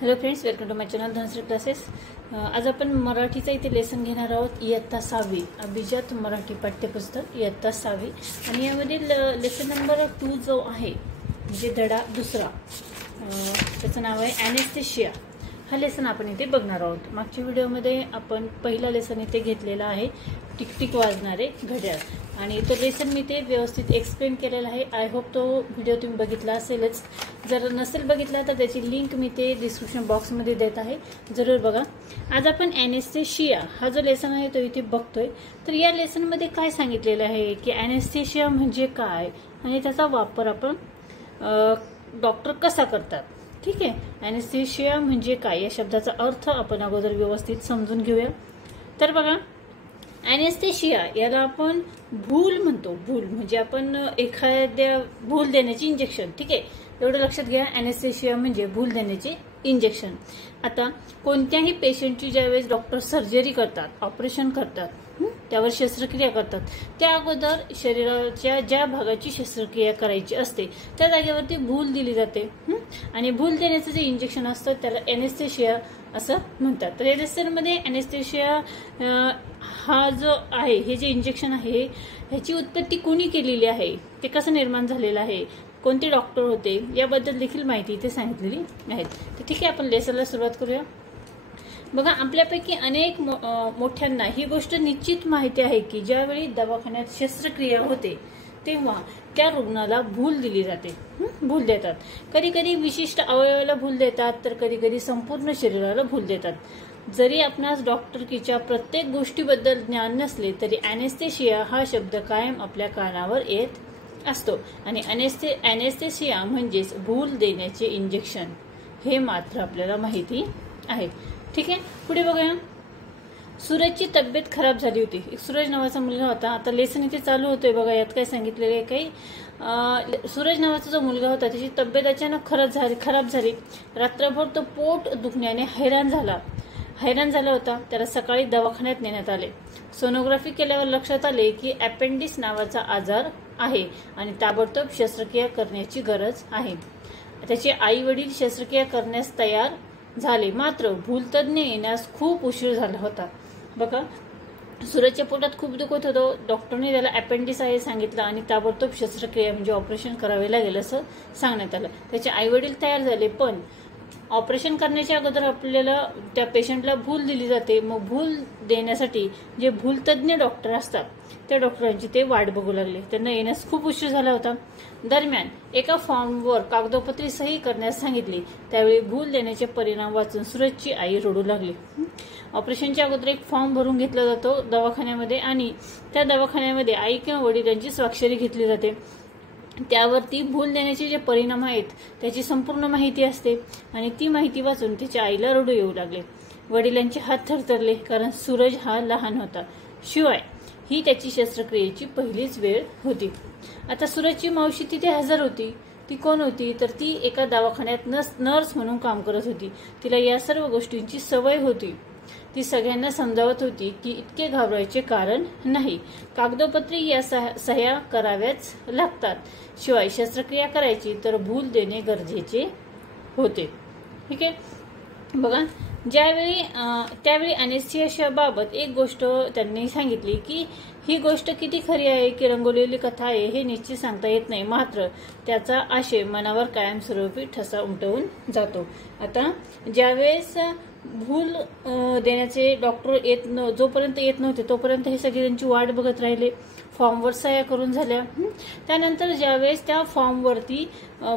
Hello friends, welcome to my channel Dhanashree classes. आज आपण मराठीचा इथे लेसन घेणार आहोत, इयत्ता 6वी अभिजात मराठी पाठ्यपुस्तक इयत्ता 6वी। आणि यामधील लेसन नंबर 2 जो आहे म्हणजे धडा दुसरा, त्याचं नाव आहे ॲनेस्थेशिया। हा लेसन आपण इथे बघणार आहोत। मागच्या व्हिडिओमध्ये आपण पहिला लेसन इथे घेतलेला आहे, टिकटिक वाजणारे घड्याळ, आणि तो लेसन मी ते व्यवस्थित एक्सप्लेन केलेला आहे। आय होप तो व्हिडिओ तुम्ही बघितला असेलच। जर नसेल बघितला तर त्याची लिंक मी ते डिस्क्रिप्शन बॉक्समध्ये देत आहे, जरूर बघा। आज आपण ॲनेस्थेशिया हा जो लेसन आहे तो इथे बघतोय। तर या लेसनमध्ये काय सांगितलेलं आहे की ॲनेस्थेशिया म्हणजे काय आणि त्याचा वापर आपण डॉक्टर कसा करतात। ठीक आहे, ॲनेस्थेशिया म्हणजे काय या शब्दाचा अर्थ आपण अगोदर व्यवस्थित समजून घेऊया। तर बघा, ॲनेस्थेशिया याला आपण भूल म्हणतो। भूल म्हणजे आपण एखाद्या भूल देण्याची इंजेक्शन। ठीक आहे, एवढं लक्षात घ्या, ॲनेस्थेशिया म्हणजे भूल देण्याचे इंजेक्शन। आता कोणत्याही पेशंटची ज्यावेळेस डॉक्टर सर्जरी करतात, ऑपरेशन करतात, त्यावर शस्त्रक्रिया करतात, त्या अगोदर शरीराच्या ज्या भागाची शस्त्रक्रिया करायची असते त्या जागेवरती भूल दिली जाते, आणि भूल देण्याचं जे इंजेक्शन असतं त्याला ॲनेस्थेशिया असं म्हणतात। तर या लेसनमध्ये ॲनेस्थेशिया हा जो आहे, हे जे इंजेक्शन आहे ह्याची उत्पत्ती कोणी केलेली आहे, ते कसं निर्माण झालेलं आहे, कोणते डॉक्टर होते, याबद्दल देखील माहिती इथे सांगितलेली आहे। तर ठीक आहे, आपण लेसनला सुरुवात करूया। बघा, आपल्यापैकी अनेक मोठ्यांना ही गोष्ट निश्चित माहिती आहे की ज्यावेळी दवाखान्यात शस्त्रक्रिया होते तेव्हा त्या रुग्णाला भूल दिली जाते, भूल देतात। कधी कधी विशिष्ट अवयवाला भूल देतात, तर कधी कधी संपूर्ण शरीराला भूल देतात। जरी आपणास डॉक्टरकीच्या प्रत्येक गोष्टीबद्दल ज्ञान नसले तरी ॲनेस्थेशिया हा शब्द कायम आपल्या कानावर येत असतो, आणि ॲनेस्थेशिया म्हणजेच भूल देण्याचे इंजेक्शन हे मात्र आपल्याला माहिती आहे। ठीक आहे, पुढे बघूया। सूरजची तब्येत खराब झाली होती। एक सूरज नावाचा मुलगा होता। आता लेसन इथे चालू होतोय बघा, यात काय सांगितलेलं आहे काही, सूरज नावाचा जो मुलगा होता त्याची तब्येत अचानक खराब झाली। रात्रभर तो पोट दुखण्याने हैराण झाला होता। त्याला सकाळी दवाखान्यात नेण्यात आले। सोनोग्राफी केल्यावर लक्षात आले की अपेंडिक्स नावाचा आजार आहे आणि ताबडतोब शस्त्रक्रिया करण्याची गरज आहे। त्याचे आई वडील शस्त्रक्रिया करण्यास तयार झाले, मात्र भूलतज्ञ येण्यास खूप उशीर झाला होता। बघा, सूरजच्या पोटात खूप दुखत होतं, डॉक्टरने त्याला अपेंडिक्स आहे सांगितलं आणि ताबडतोब शस्त्रक्रिया म्हणजे ऑपरेशन करावे लागेल असं सांगण्यात आलं। त्याचे आई वडील तयार झाले, पण ऑपरेशन करण्याच्या अगोदर आपल्याला त्या पेशंटला भूल दिली जाते। मग भूल देण्यासाठी जे भूलतज्ञ डॉक्टर असतात त्या डॉक्टरांची ते वाट बघू लागले, त्यांना येण्यास खूप उशीर झाला होता। दरम्यान एका फॉर्मवर कागदोपत्री सही करण्यास सांगितली। त्यावेळी भूल देण्याचे परिणाम वाचून सूरजची आई रडू लागली। ऑपरेशनच्या अगोदर एक फॉर्म भरून घेतला जातो दवाखान्यामध्ये, आणि त्या दवाखान्यामध्ये आई किंवा वडिलांची स्वाक्षरी घेतली जाते। त्यावरती भूल देण्याचे जे परिणाम आहेत त्याची संपूर्ण माहिती असते, आणि ती माहिती वाचून तिच्या आईला रडू येऊ लागले। वडिलांचे हात थरथरले, कारण सूरज हा लहान होता, शिवाय ही त्याची शस्त्रक्रियेची पहिलीच वेळ होती। आता सूरजची मावशी तिथे हजर होती। ती कोण होती, तर ती एका दवाखान्यात नर्स म्हणून काम करत होती। तिला या सर्व गोष्टींची सवय होती। ती सगळ्यांना समजावत होती की इतके घाबरायचे कारण नाही, कागदोपत्री या सह्या कराव्याच लागतात, शिवाय शस्त्रक्रिया करायची तर भूल देणे गरजेचे होते। ठीक आहे, बघा, त्यावेळी ॲनेस्थेशियाबाबत एक गोष्ट त्यांनी सांगितली की ही गोष्ट किती खरी आहे की रंगवलेली कथा आहे हे निश्चित सांगता येत नाही, मात्र त्याचा आशय मनावर कायमस्वरूपी ठसा उमटवून जातो। आता ज्यावेळेस भूल देण्याचे डॉक्टर जोपर्यंत येत नव्हते तोपर्यंत हे सगळे त्यांची वाट बघत राहिले। फॉर्मवर सह्या करून झाल्या, त्यानंतर ज्यावेळेस त्या फॉर्मवरती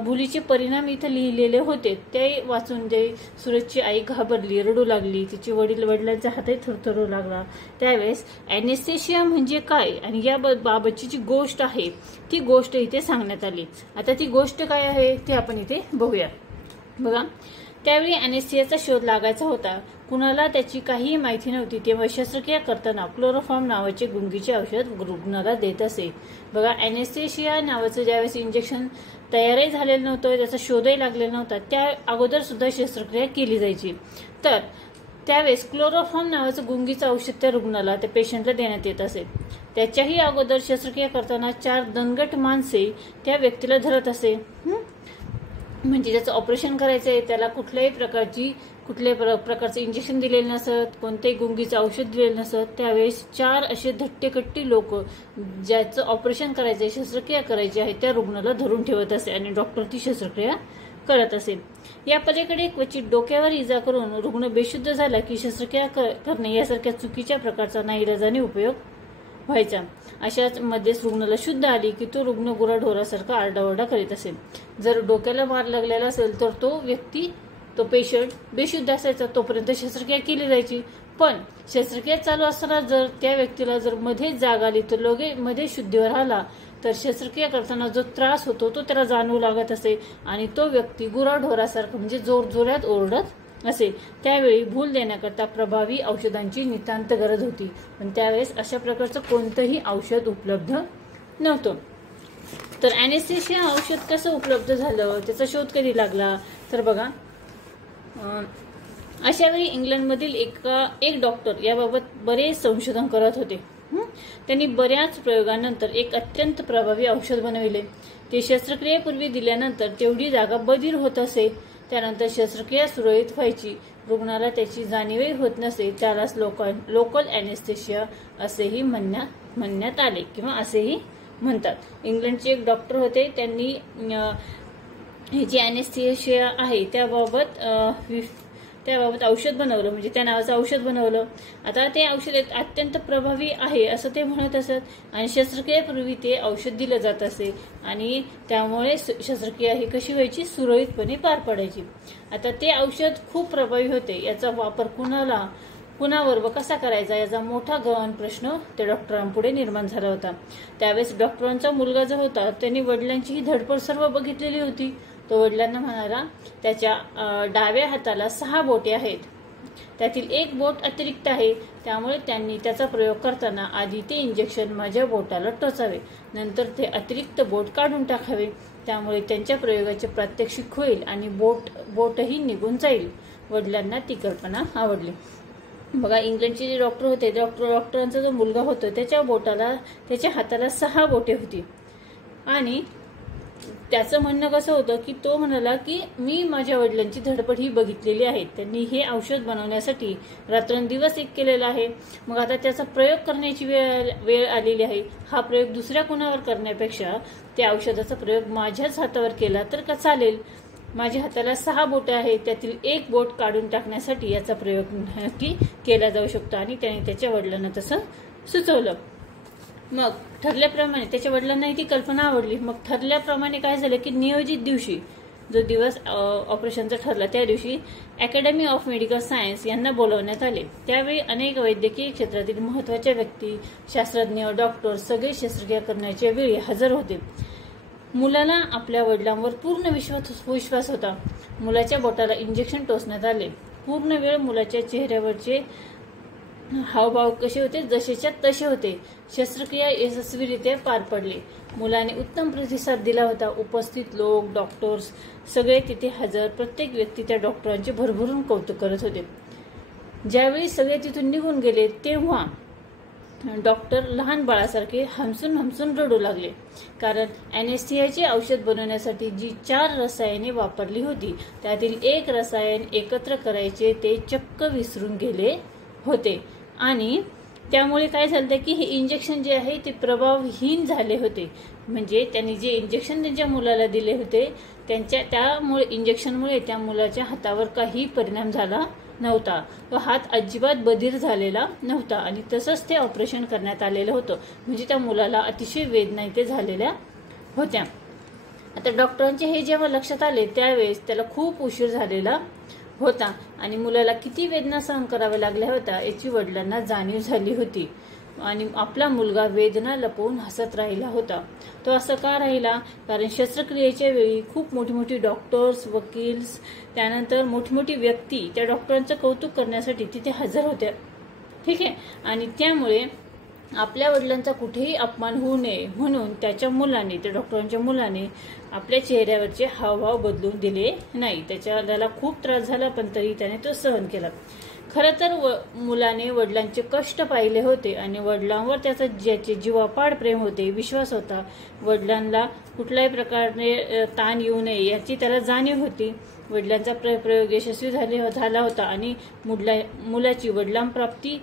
भुलीचे परिणाम इथे लिहिलेले होते ते वाचून जे सूरजची आई घाबरली, रडू लागली, तिचे वडिलांचा हातही थरथरू लागला। त्यावेळेस ॲनेस्थेशिया म्हणजे काय आणि या बाबतची जी गोष्ट आहे ती गोष्ट इथे सांगण्यात आली। आता ती गोष्ट काय आहे ते आपण इथे बघूया। बघा, त्यावेळी ॲनेस्थेशियाचा शोध लागायचा होता। कुणाला त्याची काही माहिती नव्हती, तेव्हा शस्त्रक्रिया करताना क्लोरोफॉर्म नावाचे गुंगीचे औषध रुग्णाला देत असे। बघा, ॲनेस्थेशिया नावाचं ज्यावेळेस इंजेक्शन तयारही झालेलं नव्हतं, त्याचा शोधही लागलेला नव्हता, त्या अगोदर सुद्धा शस्त्रक्रिया केली जायची। तर त्यावेळेस क्लोरोफॉर्म नावाचं गुंगीचं औषध त्या रुग्णाला, त्या पेशंटला देण्यात येत असे। त्याच्याही अगोदर शस्त्रक्रिया करताना 4 दणकट माणसे त्या व्यक्तीला धरत असे। म्हणजे ज्याचं ऑपरेशन करायचं आहे त्याला कुठल्याही प्रकारचं इंजेक्शन दिलेलं नसत, कोणत्याही गुंगीचं औषध दिलेलं नसत. त्यावेळेस 4 असे धट्टेकट्टी लोक ज्याचं ऑपरेशन करायचंय, शस्त्रक्रिया करायची आहे, त्या रुग्णाला धरून ठेवत असे आणि डॉक्टर ती शस्त्रक्रिया करत असेल. या पलीकडे क्वचित डोक्यावर इजा करून रुग्ण बेशुद्ध झाला की शस्त्रक्रिया करणे यासारख्या चुकीच्या प्रकारचा नाईलाजाने उपयोग व्हायचा. अशाच मध्येच रुग्णाला शुद्ध आली की तो रुग्ण गुराढोरासारखा आरडाओरडा करीत असेल. जर डोक्याला मार लागलेला असेल तर तो पेशंट बेशुद्ध असायचा, तोपर्यंत शस्त्रक्रिया केली जायची. पण शस्त्रक्रिया चालू असताना जर त्या व्यक्तीला जर मध्येच जाग आली तर लोगे मध्ये शुद्धीवर आला तर शस्त्रक्रिया करताना जो त्रास होतो तो त्याला जाणवू लागत असे आणि तो व्यक्ती गुराढोरासारखा म्हणजे जोरजोरात ओरडत असे. त्यावेळी भूल देण्याकरता प्रभावी औषधांची नितांत गरज होती, पण त्यावेळेस अशा प्रकारचं कोणतंही औषध उपलब्ध नव्हतं. तर अॅनेस्थेशिया औषध कसं उपलब्ध झालं, त्याचा शोध कधी लागला, तर बघा अशावेळी इंग्लंडमधील एक डॉक्टर याबाबत बरेच संशोधन करत होते. त्यांनी बऱ्याच प्रयोगानंतर एक अत्यंत प्रभावी औषध बनविले. ते शस्त्रक्रियेपूर्वी दिल्यानंतर तेवढी जागा बधीर होत असे. त्यानंतर शस्त्रक्रिया सुरळीत व्हायची, रुग्णाला त्याची जाणीवही होत नसे. त्यालाच लोकल अॅनेस्थेशिया असेही म्हणण्यात आले किंवा असेही म्हणतात. इंग्लंडचे एक डॉक्टर होते, त्यांनी ही जी अॅनेस्थेशिया आहे त्याबाबत औषध बनवलं, म्हणजे त्या नावाचं औषध बनवलं. आता ते औषध अत्यंत प्रभावी आहे असं ते म्हणत असत आणि शस्त्रक्रियेपूर्वी ते औषध दिलं जात असे आणि त्यामुळे शस्त्रक्रिया ही कशी व्हायची, सुरळीतपणे पार पडायची. आता ते औषध खूप प्रभावी होते, याचा वापर कुणावर व कसा करायचा याचा मोठा गहन प्रश्न त्या डॉक्टरांपुढे निर्माण झाला होता. त्यावेळेस डॉक्टरांचा मुलगा जो होता त्यांनी वडिलांची ही धडपड सर्व बघितलेली होती. तो वडिलांना म्हणाला, त्याच्या डाव्या हाताला 6 बोटे आहेत, त्यातील 1 बोट अतिरिक्त आहे, त्यामुळे त्यांनी त्याचा प्रयोग करताना आधी ते इंजेक्शन माझ्या बोटाला टोचावे, नंतर ते अतिरिक्त बोट काढून टाकावे, त्यामुळे त्यांच्या प्रयोगाचे प्रात्यक्षिक होईल आणि बोटही निघून जाईल. वडिलांना ती कल्पना आवडली. बघा इंग्लंडचे जे डॉक्टर होते, डॉक्टरांचा जो मुलगा होता त्याच्या हाताला 6 बोटे होती आणि त्याचं म्हणणं कसं होतं की तो म्हणाला की मी माझ्या वडिलांची धडपड ही बघितलेली आहे, त्यांनी हे औषध बनवण्यासाठी रात्रंदिवस एक केलेला आहे. मग आता त्याचा प्रयोग करण्याची वेळ आलेली आहे. हा प्रयोग दुसऱ्या कोणावर करण्यापेक्षा त्या औषधाचा प्रयोग माझ्याच हातावर केला तर का चालेल. माझ्या हाताला 6 बोटे आहेत, त्यातील 1 बोट काढून टाकण्यासाठी याचा प्रयोग नक्की केला जाऊ शकतो आणि त्याने त्याच्या वडिलांना तसं सुचवलं. मग ठरल्याप्रमाणे त्याच्या वडिलांनाही ती कल्पना आवडली. मग ठरल्याप्रमाणे काय झालं की नियोजित दिवशी जो दिवस ऑपरेशनचा ठरला त्या दिवशी अकॅडमी ऑफ मेडिकल सायन्स यांना बोलवण्यात आले. त्यावेळी अनेक वैद्यकीय क्षेत्रातील महत्त्वाच्या व्यक्ती, शास्त्रज्ञ, डॉक्टर सगळे शस्त्रक्रिया करण्याच्या वेळी हजर होते. मुलाला आपल्या वडिलांवर पूर्ण विश्वास होता. मुलाच्या बोटाला इंजेक्शन टोचण्यात आले. पूर्ण वेळ मुलाच्या चेहऱ्यावरचे हावभाव कसे होते, जसेच्या तसे होते. शस्त्रक्रिया यशस्वीरित्या पार पडली. मुलाने उत्तम प्रतिसाद दिला होता. उपस्थित लोक, डॉक्टर्स सगळे तिथे हजर. प्रत्येक व्यक्ती त्या डॉक्टरांचे भरभरून कौतुक करत होते. ज्यावेळी सगळे तिथून निघून गेले तेव्हा डॉक्टर लहान बाळासारखे हमसून रडू लागले, कारण अॅनेस्थेशियाचे औषध बनवण्यासाठी जी 4 रसायने वापरली होती त्यातील 1 रसायन एकत्र करायचे ते चक्क विसरून गेले होते आणि त्यामुळे काय झालं की हे इंजेक्शन जे आहे ते प्रभावहीन झाले होते. म्हणजे त्यांनी जे इंजेक्शन त्यांच्या मुलाला दिले होते त्यामुळे इंजेक्शनमुळे त्या मुलाच्या हातावर काही परिणाम झाला नव्हता. तो हात अजिबात बधीर झालेला नव्हता आणि तसंच ते ऑपरेशन करण्यात आलेलं होतं. म्हणजे त्या मुलाला अतिशय वेदना इथे झालेल्या होत्या. आता डॉक्टरांचे हे जेव्हा लक्षात आले त्यावेळेस त्याला खूप उशीर झालेला होता आणि मुलाला किती वेदना सहन कराव्या लागल्या होत्या याची वडिलांना जाणीव झाली होती आणि आपला मुलगा वेदना लपवून हसत राहिला होता. तो असं का राहिला, कारण शस्त्रक्रियेच्या वेळी खूप मोठी डॉक्टर्स, वकील्स, त्यानंतर मोठी व्यक्ती त्या डॉक्टरांचं कौतुक करण्यासाठी तिथे हजर होत्या. ठीक आहे, आणि त्यामुळे आपल्या वडिलांचा कुठेही अपमान होऊ नये म्हणून त्याच्या मुलाने, त्या डॉक्टरांच्या मुलाने आपल्या चेहऱ्यावरचे हावभाव बदलून दिले नाही. त्याला खूप त्रास झाला, पण तरी त्याने तो सहन केला. खरं तर मुलाने वडिलांचे कष्ट पाहिले होते आणि वडिलांवर त्याचा ज्याचे जीवापाड प्रेम होते, विश्वास होता. वडिलांना कुठल्याही प्रकारे ताण येऊ नये याची त्याला जाणीव होती. वडिलांचा प्रयोग यशस्वी झाला होता आणि मुलाची वडिलांप्रती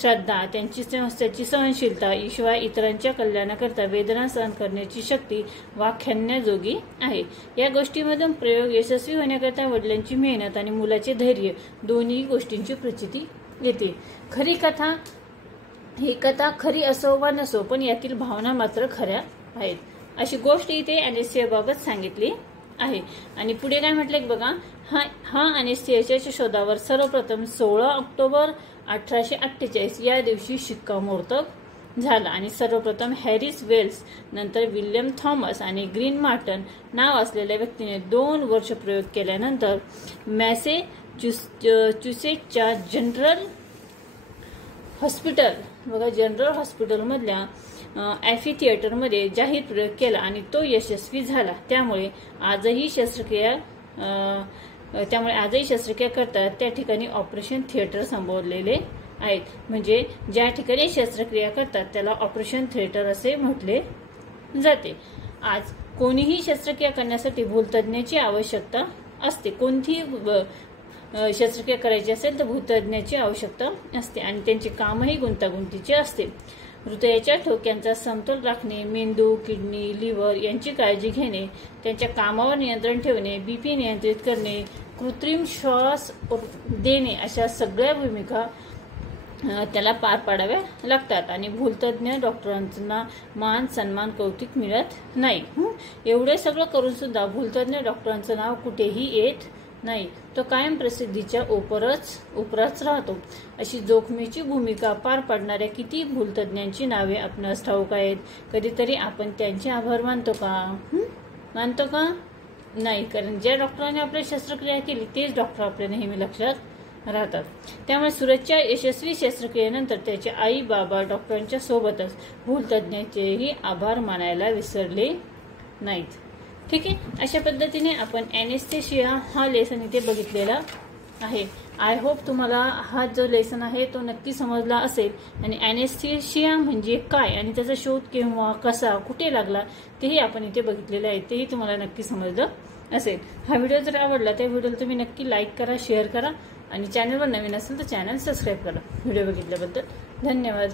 श्रद्धा, त्याची सहनशीलता, शिवाय इतरांच्या कल्याणाकरता वेदना सहन करण्याची शक्ती वाख्यान्याजोगी आहे. या गोष्टीमधून प्रयोग यशस्वी होण्याकरता वडिलांची मेहनत आणि मुलाचे धैर्य दोन्ही गोष्टींची प्रचिती येते. ही कथा खरी असो वा नसो, पण यातील भावना मात्र खऱ्या आहेत अशी गोष्ट इथे अनेस्थीसियाबाबत सांगितली आहे. आणि पुढे काय म्हटले बघा, हा अनेस्थीसियाच्या शोधावर सर्वप्रथम 16 ऑक्टोबर 1848 या दिवशी शिक्कामोर्तब झाला आणि सर्वप्रथम हॅरिस वेल्स, नंतर विल्यम थॉमस आणि ग्रीन मार्टन नाव असलेल्या व्यक्तीने 2 वर्ष प्रयोग केल्यानंतर मॅसेच्युसेट्सच्या जनरल हॉस्पिटलमधल्या ॲफी थिएटरमध्ये जाहीर प्रयोग केला आणि तो यशस्वी झाला. त्यामुळे आजही शस्त्रक्रिया करतात त्या ठिकाणी ऑपरेशन थिएटर संबोधलेले आहेत. म्हणजे ज्या ठिकाणी शस्त्रक्रिया करतात त्याला ऑपरेशन थिएटर असे म्हटले जाते. आज कोणीही शस्त्रक्रिया करण्यासाठी भूलतज्ञाची आवश्यकता असते. कोणतीही शस्त्रक्रिया करायची असेल तर भूलतज्ञाची आवश्यकता असते आणि त्यांचे कामही गुंतागुंतीचे असते. हृदयाच्या ठोक्यांचा समतोल राखणे, मेंदू, किडनी, लिव्हर यांची काळजी घेणे, त्यांच्या कामावर नियंत्रण ठेवणे, बीपी नियंत्रित करणे, कृत्रिम श्वास देणे अशा सगळ्या भूमिका त्याला पार पाडाव्या लागतात आणि भूलतज्ञ डॉक्टरांना मान सन्मान कौतुक मिळत नाही. एवढे सगळं करून सुद्धा भूलतज्ञ डॉक्टरांचं नाव कुठेही येत नाही. तो कायम प्रसिद्धीच्या उपराच राहतो. अशी जोखमीची भूमिका पार पाडणाऱ्या किती भूलतज्ञांची नावे आपणास ठाऊक आहेत. कधीतरी आपण त्यांचे आभार मानतो का? नाही, कारण ज्या डॉक्टरांनी आपली शस्त्रक्रिया केली तेच डॉक्टर आपल्या नेहमी लक्षात राहतात. त्यामुळे सूरजच्या यशस्वी शस्त्रक्रियेनंतर त्याचे आई बाबा डॉक्टरांच्या सोबतच भूलतज्ञांचेही आभार मानायला विसरले नाहीत. ठीक आहे, अशा पद्धतीने आपण अनेस्थीसिया हा लेसन इथे बघितलेला आहे. आय होप तुम्हाला हा जो लेसन आहे तो नक्की समजला असेल. आणि अनेस्थीसिया म्हणजे काय आणि त्याचा शोध केव्हा, कसा, कुठे लागला तेही आपण इथे बघितलेलं आहे. तेही तुम्हाला नक्की समजलं असेल. हा व्हिडिओ जर आवडला त्या व्हिडिओला तुम्ही नक्की लाईक करा, शेअर करा आणि चॅनलवर नवीन असेल तर चॅनल सबस्क्राईब करा. व्हिडिओ बघितल्याबद्दल धन्यवाद.